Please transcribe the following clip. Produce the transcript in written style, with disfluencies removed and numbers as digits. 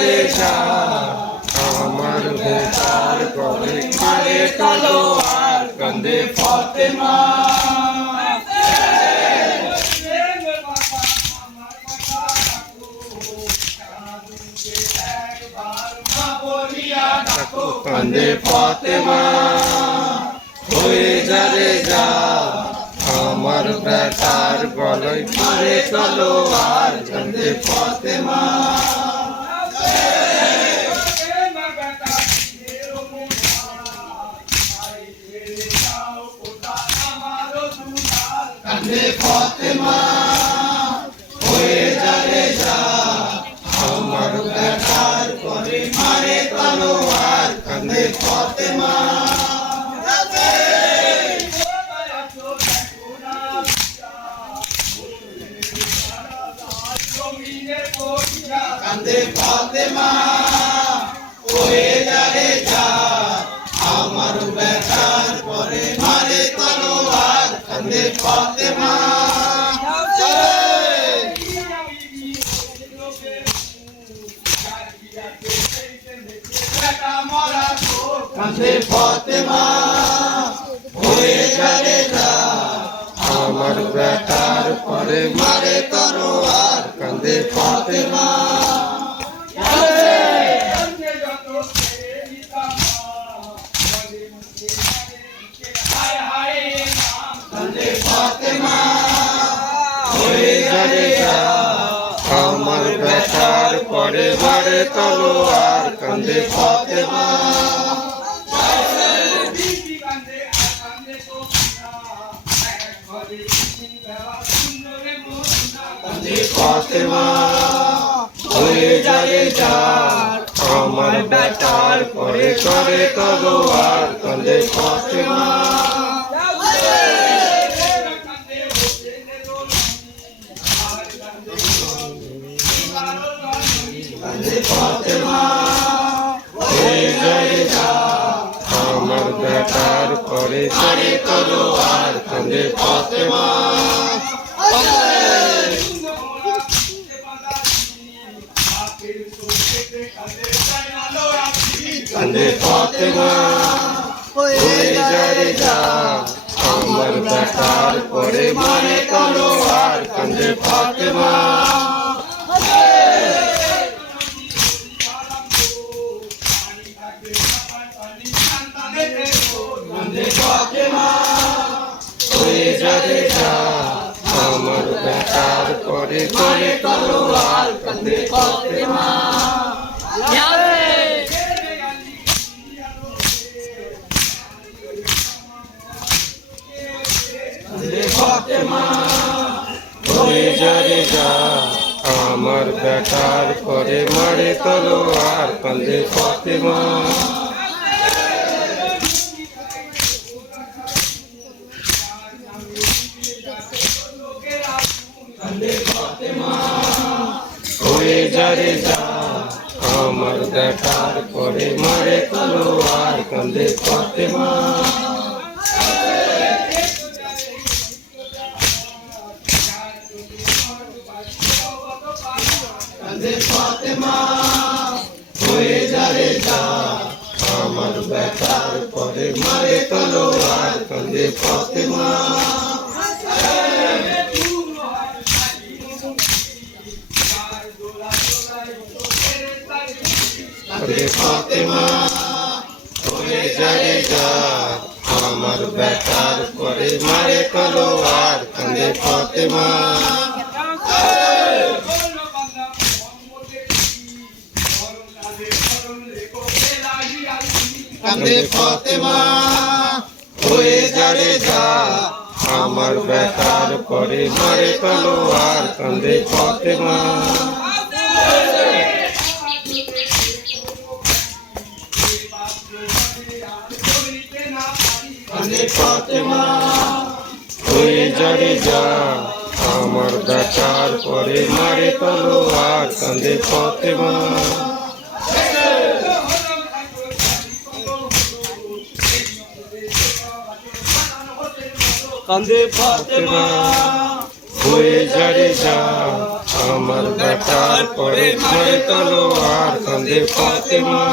যারে যা আমার বেটার করে মারে তলোয়ার কান্দে ফাতেমা কান্দে ফাতেমা হয়ে যারে যা আমার বেটার গলায় মারে তলোয়ার কান্দে ফাতেমা কান্দে ফাতেমা হয়ে যারে যা আমার বেটার করে মারে তলোয়ার কান্দে ফাতেমা কান্দে ফাতেমা হয়ে যারে যা আমার বেটার করে মারে তলোয়ার কান্দে ফাতেমা কান্দে ফাতেমা হয়ে যারে যা আমার বেটার করে মারে তলোয়ার কান্দে ফাতেমা কান্দে ফাতেমা হয়ে যারে যা আমার বেটার করে মারে তলোয়ার কান্দে ফাতেমা কান্দে ফাতেমা হয়ে যারে যা আমার বেটার করে করে তলোয়ার কান্দে ফাতেমা কান্দে ফাতেমা হয়ে যারে যা আমার বেটার করে করে তলোয়ার কান্দে ফাতেমা কান্দে ফাতেমা হয়ে যারে যা আমার বেটার করে মারে তলোয়ার কান্দে ফাতেমা কান্দে ফাতেমা হয়ে যারে যা আমার বেটার করে করে তলোয়ার কান্দে ফাতেমা কান্দে ফাতেমা হয়ে যারে যা আমার বেটার করে মারে তলোয়ার কান্দে ফাতেমা কান্দে ফাতেমা হয়ে যারে যা আমার বেটার করে মারে তলোয়ার কান্দে ফাতেমা কান্দে ফাতেমা হয়ে যারে যা আমার বেটার করে মারে তলোয়ার কান্দে ফাতেমা কান্দে ফাতেমা হয়ে যারে যা আমার বেটার করে মারে তলোয়ার কান্দে ফাতেমা কান্দে ফাতেমা হয়ে যারে যা আমার বেটার করে মারে তলোয়ার কান্দে ফাতেমা কান্দে ফাতেমা হয়ে যারে যা আমার বেটার করে মারে তলোয়ার কান্দে ফাতেমা কান্দে ফাতেমা হয়ে যারে যা আমার বেটার পরে মারে তলোয়ার কাঁদে ফাতেমা